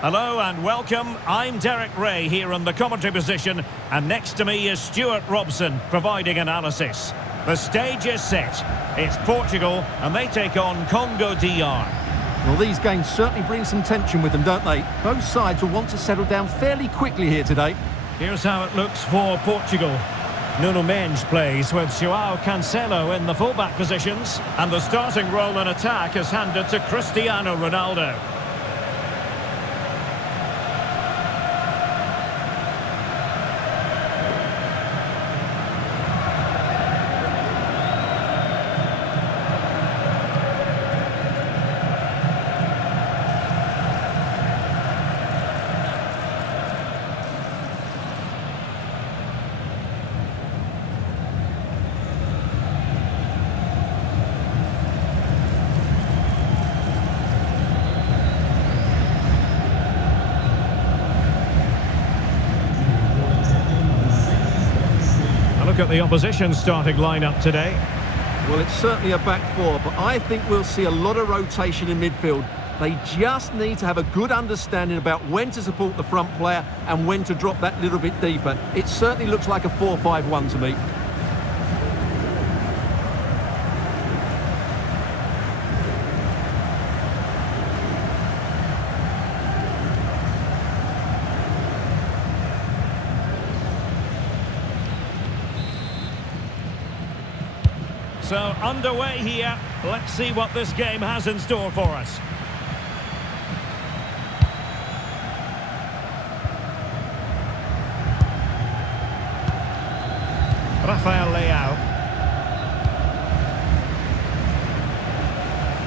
Hello and welcome. I'm Derek Ray here in the commentary position, and next to me is Stuart Robson providing analysis. The stage is set. It's Portugal and they take on Congo DR. Well, these games certainly bring some tension with them, don't they? Both sides will want to settle down fairly quickly here today. Here's how it looks for Portugal. Nuno Mendes plays with João Cancelo in the fullback positions, and the starting role in attack is handed to Cristiano Ronaldo. Look at the opposition starting lineup today. Well, it's certainly a back four, but I think we'll see a lot of rotation in midfield. They just need to have a good understanding about when to support the front player and when to drop that little bit deeper. It certainly looks like a 4-5-1 to me. So, underway here. Let's see what this game has in store for us. Rafael Leao.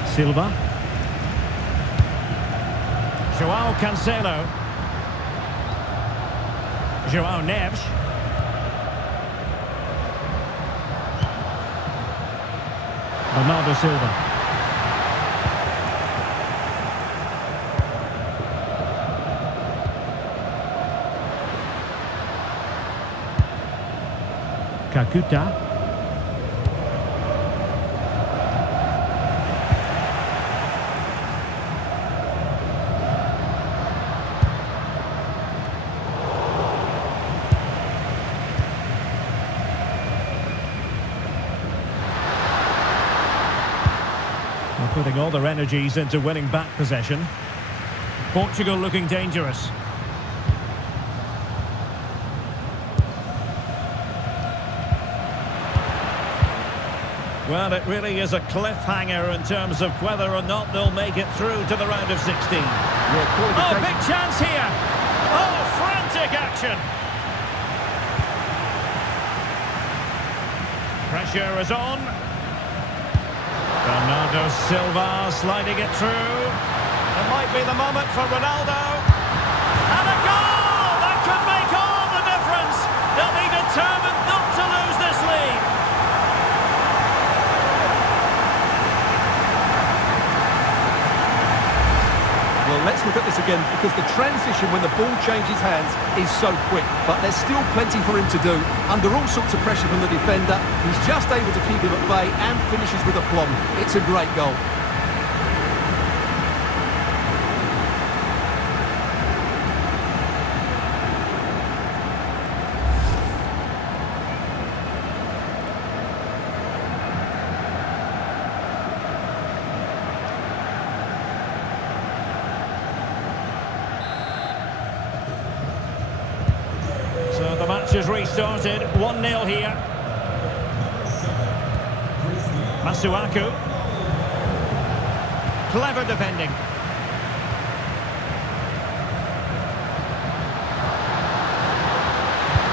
Silva. João Cancelo. João Neves. Bernardo Silva. Kakuta. Putting all their energies into winning back possession. Portugal looking dangerous. Well, it really is a cliffhanger in terms of whether or not they'll make it through to the round of 16. Oh, big chance here! Oh, frantic action! Pressure is on. Bernardo Silva sliding it through. It might be the moment for Ronaldo. And a goal! That could make all the difference. They'll be determined not to lose this lead. Well, let's look at this again, because the transition when the ball changes hands is so quick, but there's still plenty for him to do. Under all sorts of pressure from the defender, he's just able to keep him at bay and finishes with aplomb. It's a great goal. So the match has restarted, 1-0 here. Masuaku. Clever defending.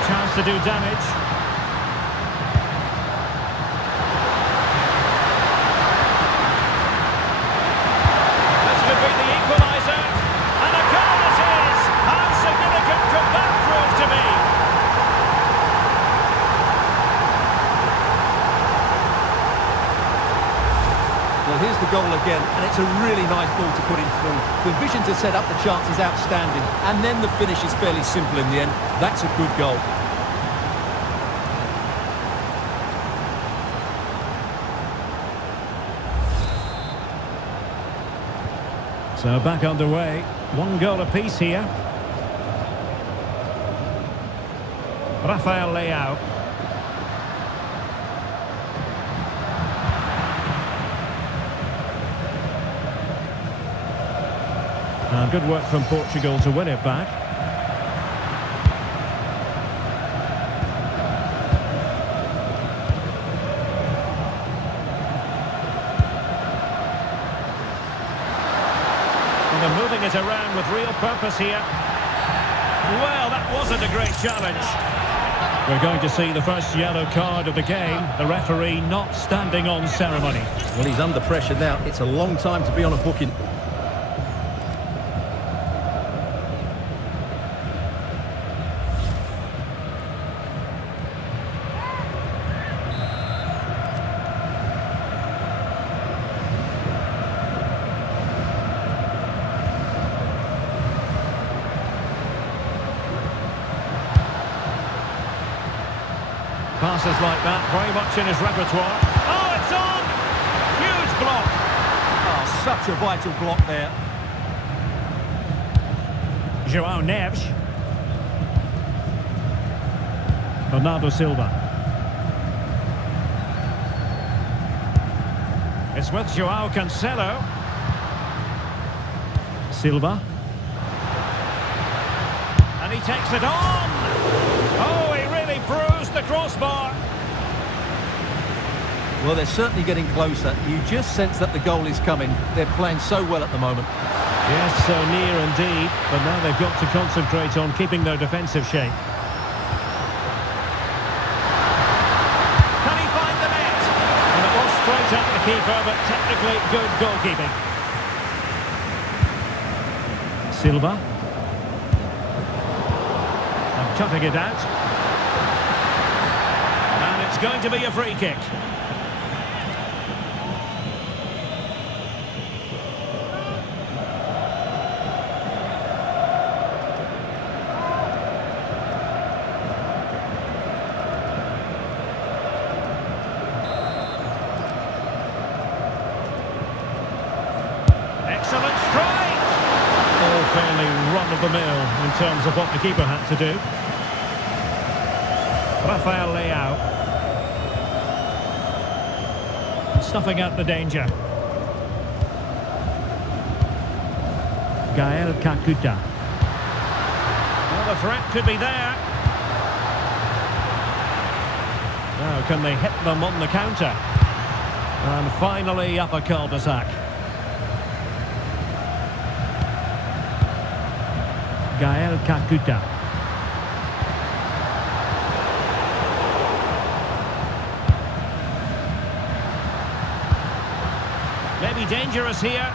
Chance to do damage. This could be the equaliser. And a goal it is! How significant could that prove to be? Well, here's the goal again, and it's a really nice ball to put him through. The vision to set up the chance is outstanding, and then the finish is fairly simple in the end. That's a good goal. So back underway. 1 goal apiece here. Rafael Leao. Good work from Portugal to win it back. And they're moving it around with real purpose here. Well, that wasn't a great challenge. We're going to see the first yellow card of the game. The referee not standing on ceremony. Well, he's under pressure now. It's a long time to be on a booking. Passes like that, very much in his repertoire. Oh, it's on! Huge block. Oh, such a vital block there. João Neves. Bernardo Silva. It's with João Cancelo. Silva. And he takes it on! Oh, he really bruised the crossbar. Well, they're certainly getting closer. You just sense that the goal is coming. They're playing so well at the moment. Yes, so near indeed. But now they've got to concentrate on keeping their defensive shape. Can he find the net? And it was straight at the keeper, but technically good goalkeeping. Silva. And cutting it out. And it's going to be a free kick. Excellent strike! All fairly run-of-the-mill in terms of what the keeper had to do. Rafael Leao. Snuffing out the danger. Gael Kakuta. Well, the threat could be there. Now, can they hit them on the counter? And finally, up a cul-de-sac. Gael Kakuta. Maybe dangerous here.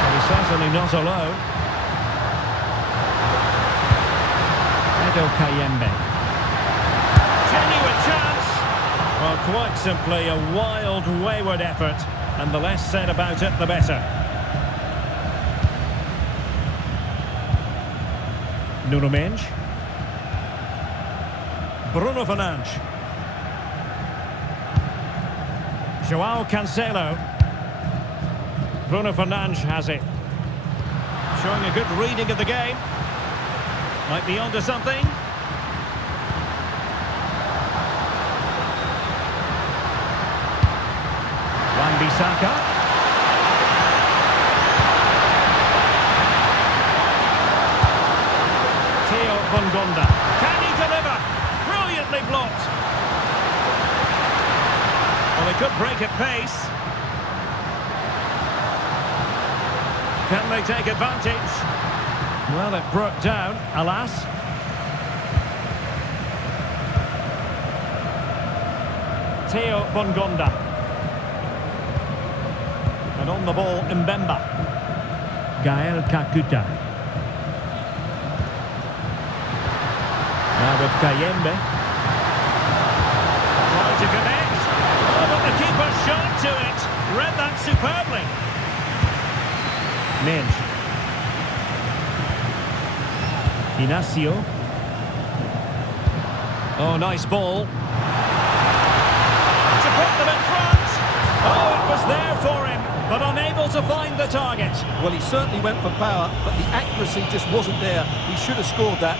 Well, he's certainly not alone. Edo Kayembe. Genuine chance. Well, quite simply a wild, wayward effort. And the less said about it, the better. Nuno Mendes. Bruno Fernandes. João Cancelo. Bruno Fernandes has it. Showing a good reading of the game. Might be onto something. Wan-Bissaka. Theo Bongonda. Can he deliver? Brilliantly blocked. Well, they could break at pace. Can they take advantage? Well, it broke down, alas. Theo Bongonda. And on the ball, Mbemba. Gael Kakuta. Now with Kayembe. Trying to connect. Oh, but the keeper shot to it. Read that superbly. Mendes. Inacio. Oh, nice ball. To put them in front. Oh, there for him, but unable to find the target. Well, he certainly went for power, but the accuracy just wasn't there. He should have scored that.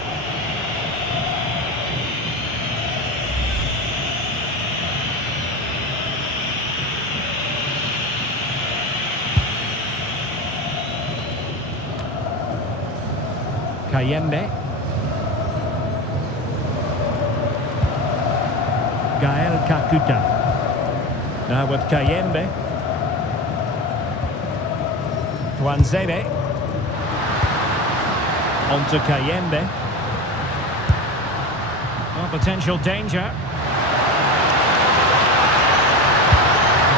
Kayembe. Gael Kakuta. Now with Kayembe. Twanzebe. On to Kayembe. Well, potential danger.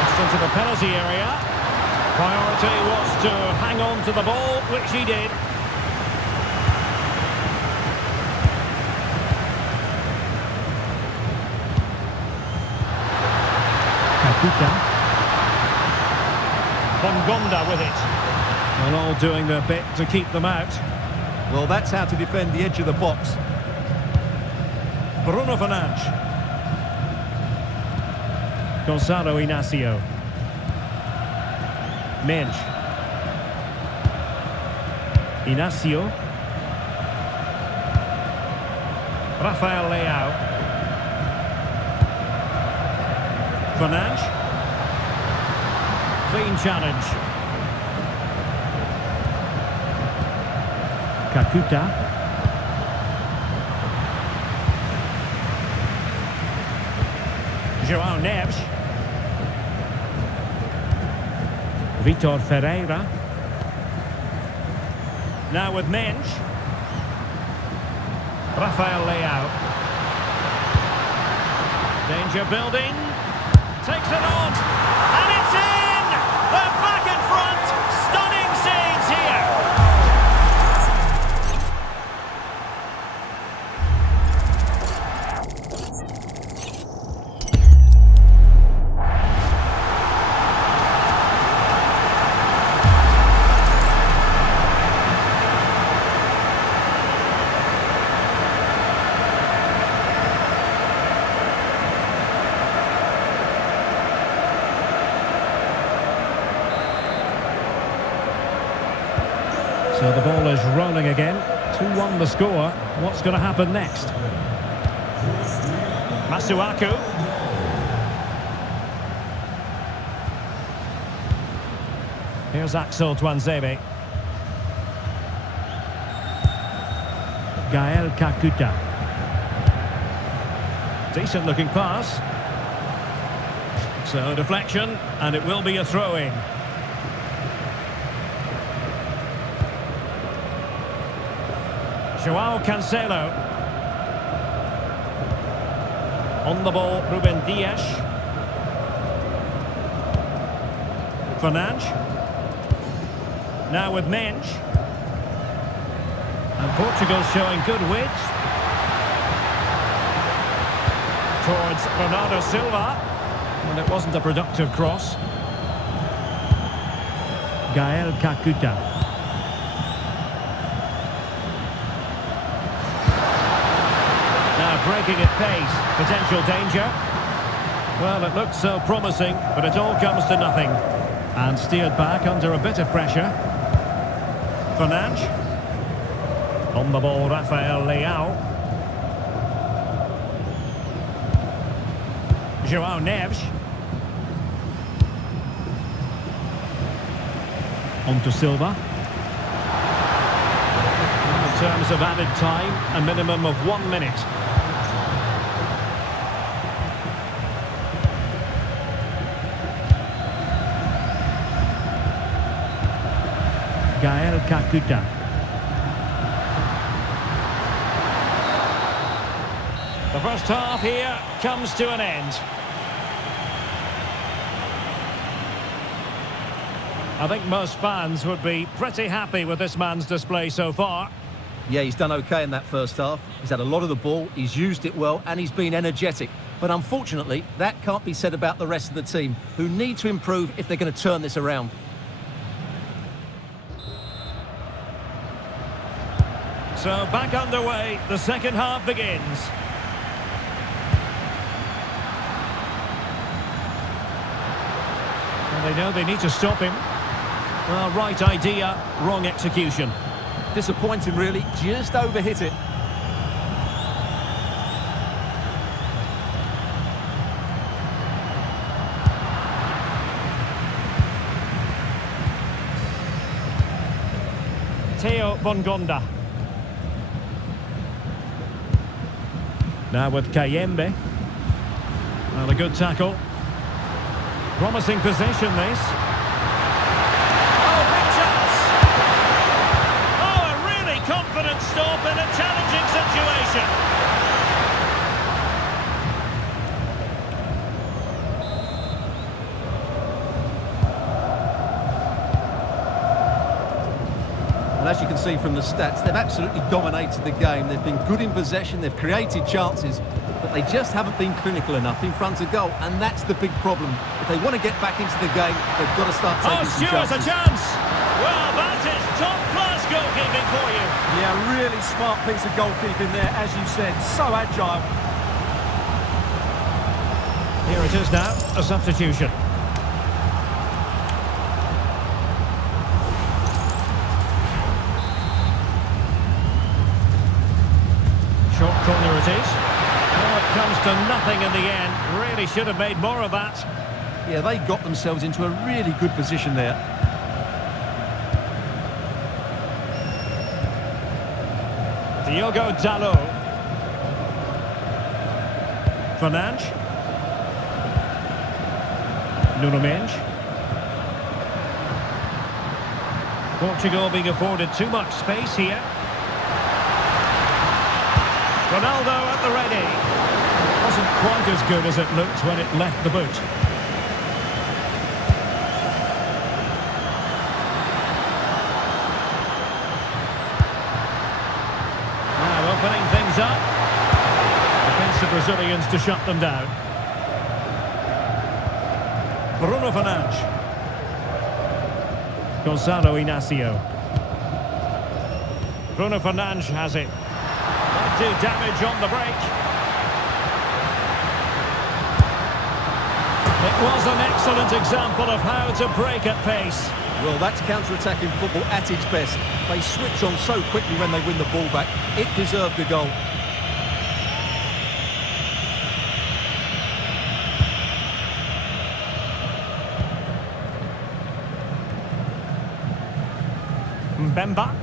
Just into the penalty area. Priority was to hang on to the ball, which he did. Bongonda with it. And all doing their bit to keep them out. Well, that's how to defend the edge of the box. Bruno Fernandes. Gonzalo Inacio. Mensch. Inacio. Rafael Leao. Fernandes. Clean challenge. Kakuta. João Neves. Vitor Ferreira. Now with Mensch. Rafael Leao. Danger building. Takes it on. And it's in! They're back in front. Stunning scenes here. So the ball is rolling again. 2-1 the score. What's going to happen next? Masuaku. Here's Axel Twanzebe. Gael Kakuta. Decent looking pass. So deflection, and it will be a throw-in. João Cancelo. On the ball, Ruben Dias. Fernandes. Now with Mensch. And Portugal showing good width. Towards Bernardo Silva. And it wasn't a productive cross. Gael Kakuta. Breaking at pace, potential danger. Well, it looked so promising, but it all comes to nothing. And steered back under a bit of pressure. Fernandes. On the ball, Rafael Leao. João Neves. On to Silva. In terms of added time, a minimum of 1 minute. Gael Kakuta. The first half here comes to an end. I think most fans would be pretty happy with this man's display so far. Yeah, he's done okay in that first half. He's had a lot of the ball, he's used it well, and he's been energetic. But unfortunately, that can't be said about the rest of the team, who need to improve if they're going to turn this around. So back underway, the second half begins. And they know they need to stop him. Well, right idea, wrong execution. Disappointing, really. Just overhit it. Theo Bongonda. Now with Kayembe. Well, a good tackle. Promising possession, this. Oh, big chance! Oh, a really confident stop in a challenging situation. And as you can see from the stats, they've absolutely dominated the game. They've been good in possession, they've created chances, but they just haven't been clinical enough in front of goal, and that's the big problem. If they want to get back into the game, they've got to start taking some Stewart's chances. a chance! Well, that is top-class goalkeeping for you. Yeah, really smart piece of goalkeeping there, as you said. So agile. Here it is now, a substitution. Short corner it is. Oh, it comes to nothing in the end. Really should have made more of that. Yeah, they got themselves into a really good position there. Diogo Dalot. Fernandes. Nuno Mendes. Portugal being afforded too much space here. Ronaldo at the ready. Wasn't quite as good as it looked when it left the boot. Now opening things up. Defensive Brazilians to shut them down. Bruno Fernandes. Gonzalo Inacio. Bruno Fernandes has it. Do damage on the break. It was an excellent example of how to break at pace. Well, that's counter-attacking football at its best. They switch on so quickly when they win the ball back. It deserved a goal. Mbemba.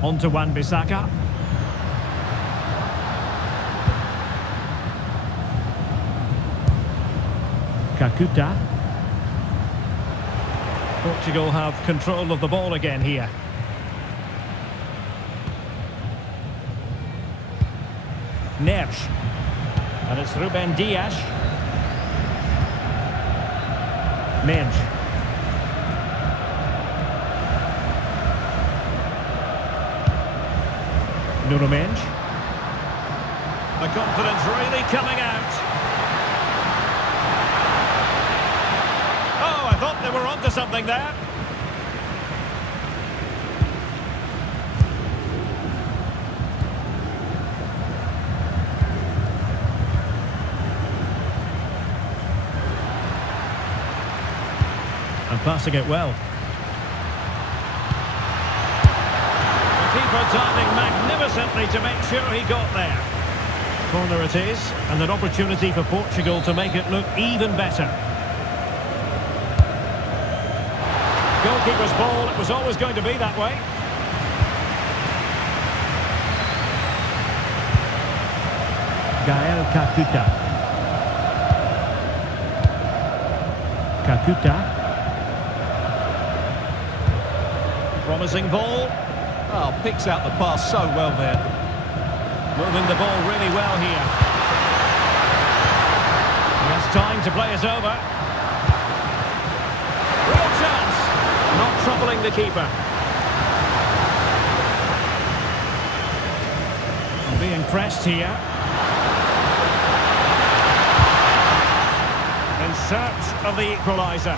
On to Wan-Bissaka. Kakuta. Portugal have control of the ball again here. Neres. And it's Ruben Dias. Mendes. Nuno Mendes. The confidence really coming out. Oh, I thought they were onto something there. And passing it well. Keeper diving magnificently to make sure he got there. Corner it is, and an opportunity for Portugal to make it look even better. Goalkeeper's ball, it was always going to be that way. Gael Kakuta. Kakuta. Promising ball. Oh, picks out the pass so well there. Moving the ball really well here. He has time to play it over. Real chance. Not troubling the keeper. Being pressed here. In search of the equaliser.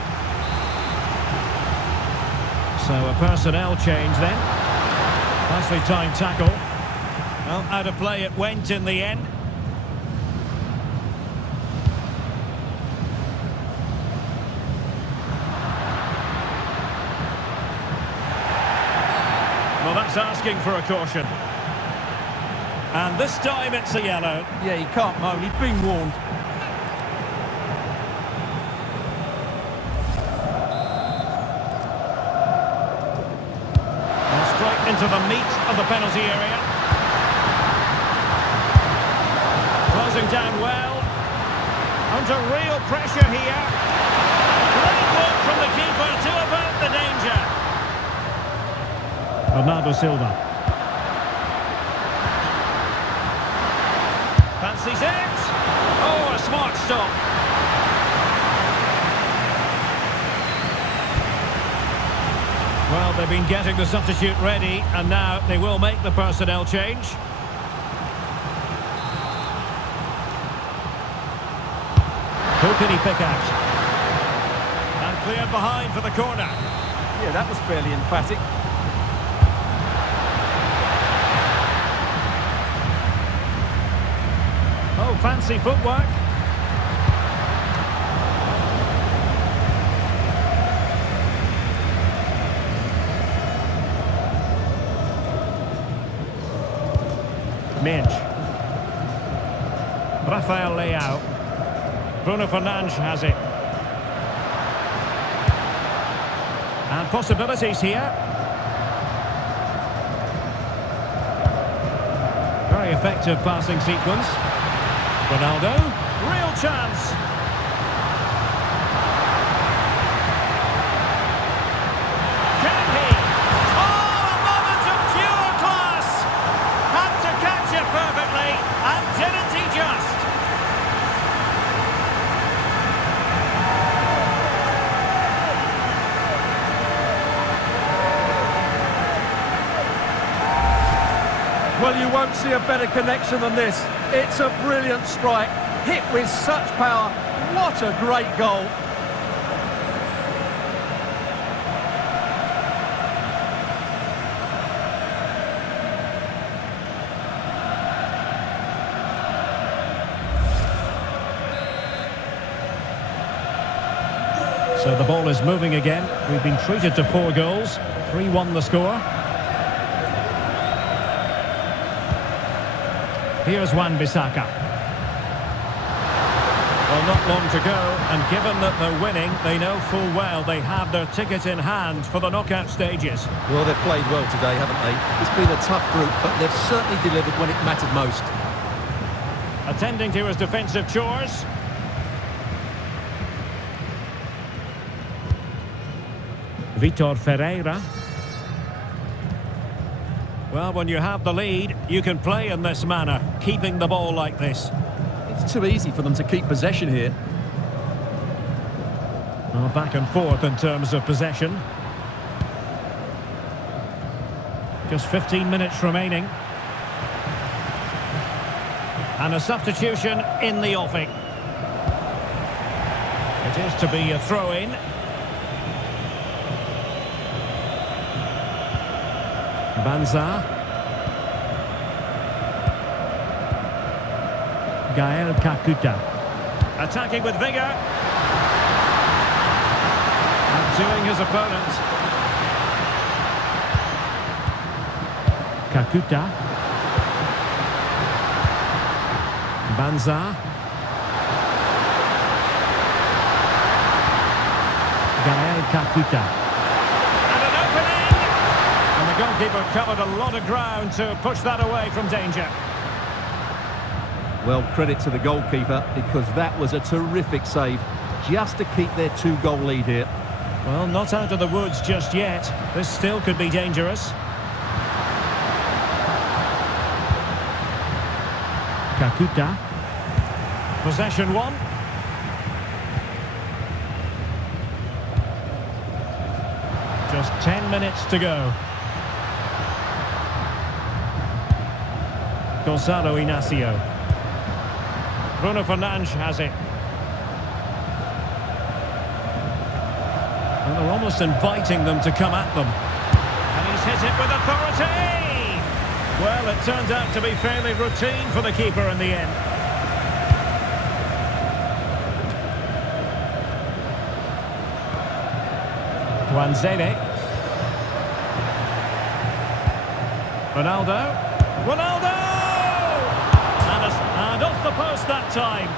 So a personnel change then. Nicely timed tackle. Well, out of play it went in the end. That's asking for a caution. And this time it's a yellow. Yeah, he can't moan. He's been warned. And straight into the meat of the penalty area. Closing down well. Under real pressure here. Great work from the keeper to avert the danger. Bernardo Silva. Fancies it. Oh, a smart stop. Well, they've been getting the substitute ready, and now they will make the personnel change. Who can he pick out? And cleared behind for the corner. Yeah, that was fairly emphatic. Oh, fancy footwork. Minch. Rafael Leao. Bruno Fernandes has it. And possibilities here. Very effective passing sequence. Ronaldo, real chance. Can he? Oh, a moment of pure class. Had to catch it perfectly, and didn't he just? Well, you won't see a better connection than this. It's a brilliant strike, hit with such power. What a great goal. So the ball is moving again. We've been treated to 4 goals. 3-1 the score. Here's Wan-Bissaka. Well, not long to go, and given that they're winning, they know full well they have their ticket in hand for the knockout stages. Well, they've played well today, haven't they? It's been a tough group, but they've certainly delivered when it mattered most. Attending to his defensive chores. Vitor Ferreira. Well, when you have the lead, you can play in this manner, keeping the ball like this. It's too easy for them to keep possession here. Well, back and forth in terms of possession. Just 15 minutes remaining. And a substitution in the offing. It is to be a throw-in. Banza. Gael Kakuta. Attacking with vigour. Outdoing his opponent. Kakuta. Banza. Gael Kakuta. The goalkeeper covered a lot of ground to push that away from danger. Well, credit to the goalkeeper, because that was a terrific save, just to keep their 2-goal lead here. Well, not out of the woods just yet. This still could be dangerous. Kakuta. Possession one. Just 10 minutes to go. Gonzalo Inacio. Bruno Fernandes has it. And they're almost inviting them to come at them. And he's hit it with authority! Well, it turned out to be fairly routine for the keeper in the end. Tuanzebe. Ronaldo. Ronaldo! And off the post that time.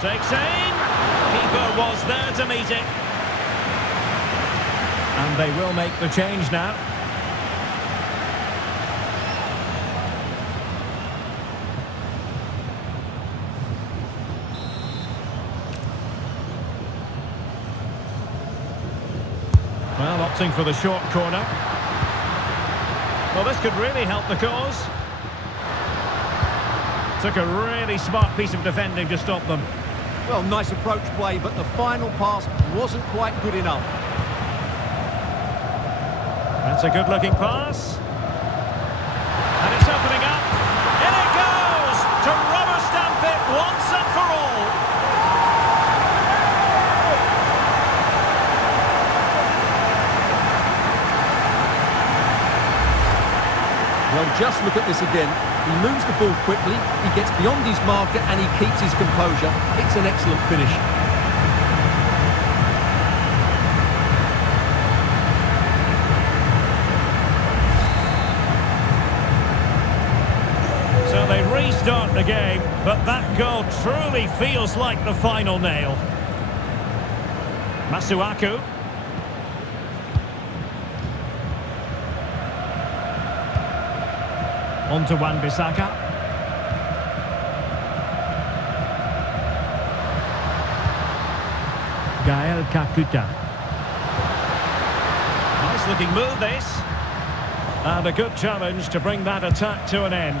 Takes aim. Keeper was there to meet it. And they will make the change now. Well, opting for the short corner. Well, this could really help the cause. Took a really smart piece of defending to stop them. Well, nice approach play, but the final pass wasn't quite good enough. That's a good-looking pass. And it's opening up. In it goes! To rubber stamp it once and for all. Well, just look at this again. He moves the ball quickly, he gets beyond his marker and he keeps his composure. It's an excellent finish. So they restart the game, but that goal truly feels like the final nail. Masuaku. On to Wan-Bissaka. Gael Kakuta. Nice looking move this. And a good challenge to bring that attack to an end.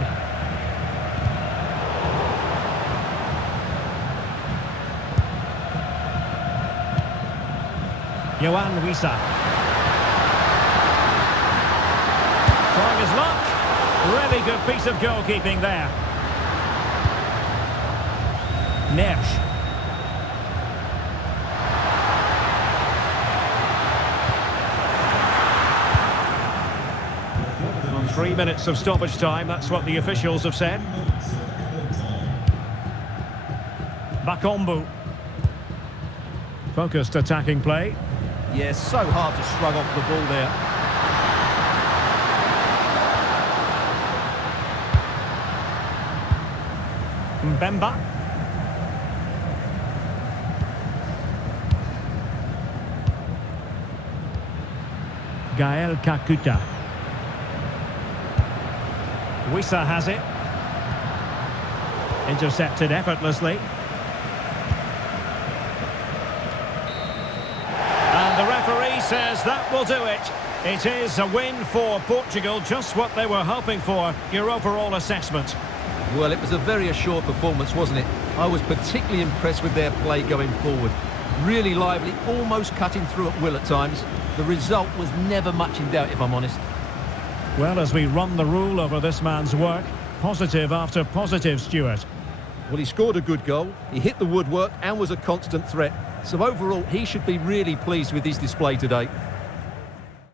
Yohan Wissa. Trying his luck. Really good piece of goalkeeping there. Nersch. On 3 minutes of stoppage time, that's what the officials have said. Bakombu. Focused attacking play. Yes, so hard to shrug off the ball there. Mbemba. Gael Kakuta. Wissa has it. Intercepted effortlessly. And the referee says that will do it. It is a win for Portugal, just what they were hoping for. Your overall assessment? Well, it was a very assured performance, wasn't it? I was particularly impressed with their play going forward. Really lively, almost cutting through at will at times. The result was never much in doubt, if I'm honest. Well, as we run the rule over this man's work, positive after positive, Stuart. Well, he scored a good goal, he hit the woodwork and was a constant threat. So overall, he should be really pleased with his display today.